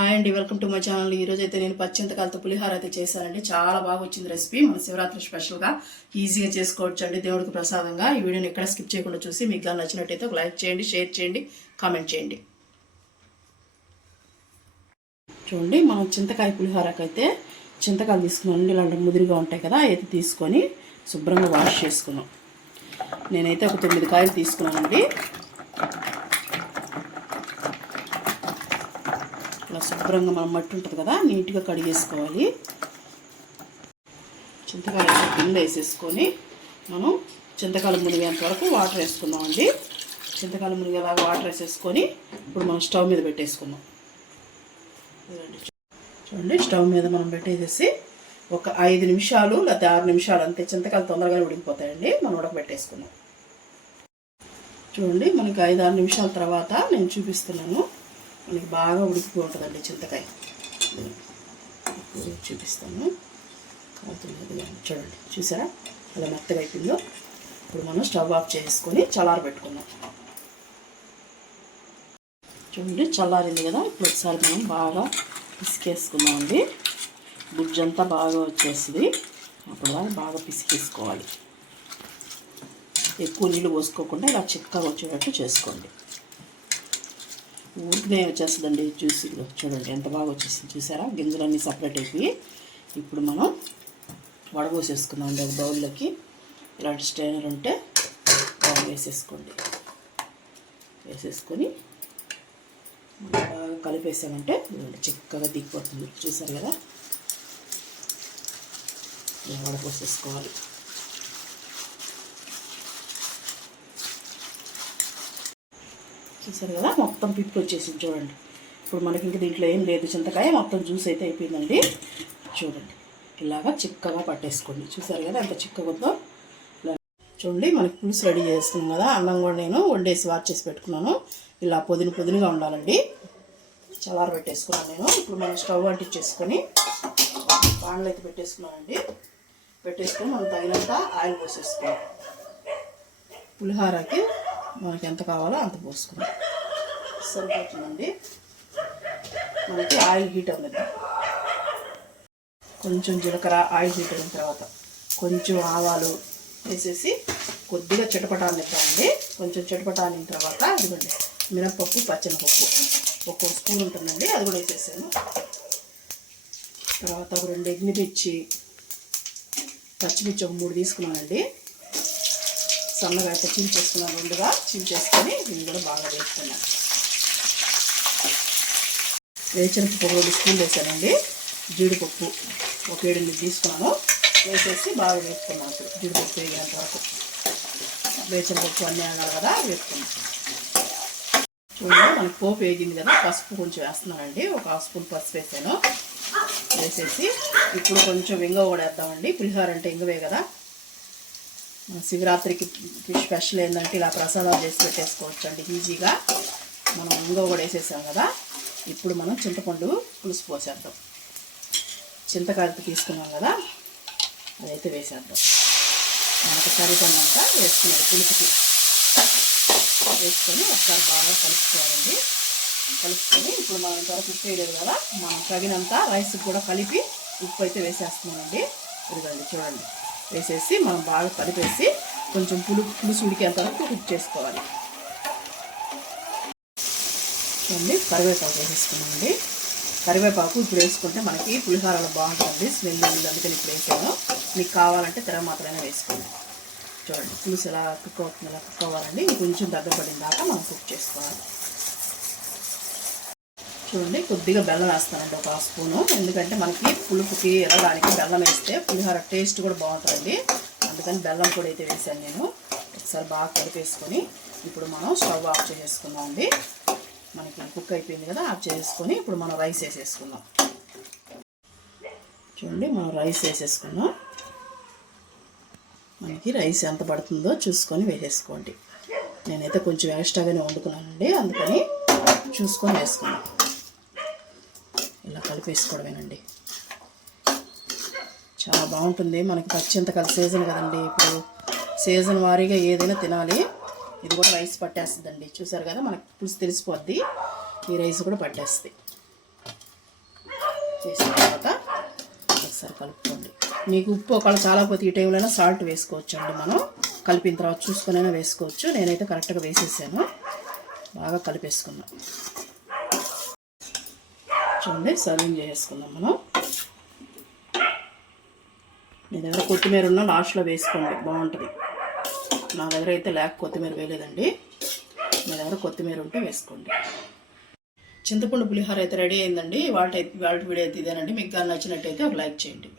Hi అండి, welcome to my channel. ఈరోజు అయితే నేను పచ్చింతకాయలతో పులిహోర అయితే చేశానండి. చాలా బాగా వచ్చింది రెసిపీ. మన శివరాత్రి స్పెషల్గా ఈజీగా చేసుకోవచ్చు అండి, దేవుడికి ప్రసాదంగా. ఈ వీడియోని ఎక్కడ స్కిప్ చేయకుండా చూసి మీకు కానీ నచ్చినట్టయితే ఒక లైక్ చేయండి, షేర్ చేయండి, కామెంట్ చేయండి. చూడండి, మనం చింతకాయ పులిహోరకి అయితే చింతకాయలు తీసుకున్నాం. ఇలాంటి ముదిరిగా ఉంటాయి కదా, అయితే తీసుకొని శుభ్రంగా వాష్ చేసుకున్నాం. నేనైతే ఒక 9 కాయలు తీసుకున్నానండి. ఇలా శుభ్రంగా మనం మట్టి ఉంటుంది కదా, నీట్గా కడిగేసుకోవాలి. చింతకాయలు కింద వేసేసుకొని మనం చింతకాయలు మునిగేంత వరకు వాటర్ వేసుకుందామండి. చింతకాయలు మునిగేలాగా వాటర్ వేసేసుకొని ఇప్పుడు మనం స్టవ్ మీద పెట్టేసుకుందాం. చూడండి, స్టవ్ మీద మనం పెట్టేసేసి ఒక 5 నిమిషాలు లేదా 6 నిమిషాలు అంతే. చింతకాయలు తొందరగా ఉడికిపోతాయండి. మనం ఉడకబెట్టేసుకుందాం. చూడండి, మనకి 5-6 నిమిషాల తర్వాత నేను చూపిస్తున్నాను. మనకి బాగా ఉడికిపోయి ఉంటుందండి చింతకాయ. చూపిస్తాను. చూడండి, చూసారా అలా మెత్తగా అయిపోయిందో. ఇప్పుడు మనం స్టవ్ ఆఫ్ చేసుకొని చల్లారబెట్టుకుందాం. చూడండి, చల్లారింది కదా. ఇప్పుడు ఒకసారి మనం బాగా పిసికేసుకుందామండి. గుజ్జంతా బాగా వచ్చేస్తుంది. అప్పుడు బాగా పిసికేసుకోవాలి. ఎక్కువ నీళ్ళు పోసుకోకుండా ఇలా చిక్కగా వచ్చేటట్టు చేసుకోండి. ఊరికనే వచ్చేస్తుందండి జ్యూసీలో. చూడండి ఎంత బాగా వచ్చేసింది, చూసారా? గింజలన్నీ సపరేట్ అయిపోయి ఇప్పుడు మనం వడబోసేసుకుందామండి ఒక బౌల్లోకి. ఇలాంటి స్ట్రైనర్ ఉంటే బాగా వేసేసుకోండి. వేసేసుకొని బాగా కలిపేసామంటే చిక్కగా దిగిపోతుంది. చూసారు కదా, ఇలా వడపోసేసుకోవాలి. చూసారు కదా, మొత్తం పిప్పి వచ్చేసింది. చూడండి, ఇప్పుడు మనకి ఇంక దీంట్లో ఏం లేదు. చింతకాయ మొత్తం జ్యూస్ అయితే అయిపోయిందండి. చూడండి, ఇలాగా చిక్కగా పట్టేసుకోండి. చూసారు కదా ఎంత చిక్కగా ఉందో. చూడండి, మనకి పులుసు రెడీ చేసుకున్నాం కదా. అన్నం కూడా నేను వండేసి వాచ్ చేసి పెట్టుకున్నాను. ఇలా పొదినిగా ఉండాలండి. చల్లార పెట్టేసుకున్నాను నేను. ఇప్పుడు మనం స్టవ్ అంటించేసుకొని పాన్లో అయితే పెట్టేసుకున్నానండి. పెట్టేసుకొని మనం తగినంత ఆయిల్ పోసేసుకోవాలి. పులిహోరకి మనకి ఎంత కావాలో అంత పోసుకుందాం. సరిపోతుందండి. మనకి ఆయిల్ హీట్ అవుతుంది. కొంచెం జీలకర్ర ఆయిల్ హీట్ అయిన తర్వాత కొంచెం ఆవాలు వేసేసి కొద్దిగా చిటపటానిద్దామండి. కొంచెం చిటపటానిన తర్వాత ఇదిగోండి మినప్పప్పు, పచ్చెనపప్పు ఒక్కొక్క స్పూన్ ఉంటుందండి, అది కూడా వేసేసాను. తర్వాత ఒక 2 ఎండుమిర్చి, పచ్చిమిర్చి ఒక 3 తీసుకున్నానండి. సన్నగా అయితే చించేసుకున్నాను. 2గా చించేసుకొని దీన్ని కూడా బాగా వేసుకున్నాను. వేరుశనగపప్పు ఒక 2 స్పూన్లు వేసానండి. జీడిపప్పు ఒక 7-8 తీసుకున్నాను. వేసేసి బాగా వేసుకున్నాను. ఇప్పుడు జీడిపప్పు వేగేంత వరకు వేరుశనగపప్పు అన్నీ ఆగాలి కదా, వేసుకున్నాను. చూడండి, మనకి పోపు వేగింది కదా. పసుపు కొంచెం వేస్తున్నానండి. ఒక 1/2 స్పూన్ పసుపు వేసాను. వేసేసి ఇప్పుడు కొంచెం ఇంగువ కూడా వేద్దామండి. పులిహోర అంటే ఇంగువే కదా. శివరాత్రికి స్పెషల్ ఏంటంటే ఇలా ప్రసాదాలు చేసి పెట్టేసుకోవచ్చు అండి ఈజీగా. మనం ఇంగువ కూడా వేసేసాం కదా. ఇప్పుడు మనం చింతపండు పులుసు పోసేద్దాం. చింతకాయలతో తీసుకున్నాం కదా, అదైతే వేసేద్దాం. మనకు సరిపడినంత వేసుకున్నాడు పులుపుకి. వేసుకొని ఒకసారి బాగా కలుపుకోవాలండి. కలుపుకొని ఇప్పుడు మనం ఇంతవరకు ఉప్పు వేయలేదు కదా, మనం తగినంత రైస్కి కూడా కలిపి ఉప్పు అయితే వేసేస్తున్నామండి. ఇదిగోండి చూడండి, వేసేసి మనం బాగా కలిపేసి కొంచెం పులుసు ఉడికేంత వరకు కుక్ చేసుకోవాలి. చూడండి, కరివేపాకు వేసేసుకున్నామండి. కరివేపాకు ఇప్పుడు వేసుకుంటే మనకి పులిహోరలో బాగుంటుంది స్మెల్. అందుకని ఇప్పుడు వేసాను. మీకు కావాలంటే తిరగమాత్రమే వేసుకోండి. చూడండి, పులుసు ఎలా కుక్ అవుతుంది, ఎలా కుక్ అవ్వాలండి. కొంచెం దగ్గర పడిన దాకా మనం కుక్ చేసుకోవాలి. చూడండి, కొద్దిగా బెల్లం వేస్తానండి, ఒక 1/2 స్పూను. ఎందుకంటే మనకి పులుపుకి ఎరగడానికి బెల్లం వేస్తే పులిహోర టేస్ట్ కూడా బాగుంటుందండి. అందుకని బెల్లం పొడి అయితే వేసాను నేను. ఒకసారి బాగా కలిపేసుకొని ఇప్పుడు మనం స్టవ్ ఆఫ్ చేసేసుకుందాం అండి. మనకి కుక్ అయిపోయింది కదా, ఆఫ్ చేసుకొని ఇప్పుడు మనం రైస్ వేసేసుకుందాం. చూడండి, మనం రైస్ వేసేసుకున్నాం. మనకి రైస్ ఎంత పడుతుందో చూసుకొని వేసేసుకోండి. నేనైతే కొంచెం ఎక్స్ట్రాగానే వండుకున్నానండి, అందుకని చూసుకొని వేసుకున్నాను. ఇలా కలిపేసుకోవడమేనండి. చాలా బాగుంటుంది. మనకి పచ్చింతకాయల సీజన్ కదండి. ఇప్పుడు సీజన్ వారీగా ఏదైనా తినాలి. ఇది కూడా రైస్ పట్టేస్తుందండి. చూసారు కదా, మనకి పులుసు తెలిసిపోద్ది. ఈ రైస్ కూడా పట్టేస్తుంది. వేసిన తర్వాత ఒకసారి కలుపుకోండి. మీకు ఉప్పు ఒకవేళ చాలా పోతే ఈ టైంలో సాల్ట్ వేసుకోవచ్చు అండి. మనం కలిపిన తర్వాత చూసుకునైనా వేసుకోవచ్చు. నేనైతే కరెక్ట్గా వేసేసాను. బాగా కలిపేసుకున్నాం. చూడండి, సర్వింగ్ చేసుకుందాం మనం. మీ దగ్గర కొత్తిమీర ఉన్న లాస్ట్లో వేసుకోండి, బాగుంటుంది. నా దగ్గర అయితే కొత్తిమీర వేయలేదండి. మీ దగ్గర కొత్తిమీర ఉంటే వేసుకోండి. చింతపండు పులిహోర అయితే రెడీ అయిందండి. వాళ్ళ వీడియో అయితే ఇదేనండి. మీకు కానీ నచ్చినట్టయితే ఒక లైక్ చేయండి.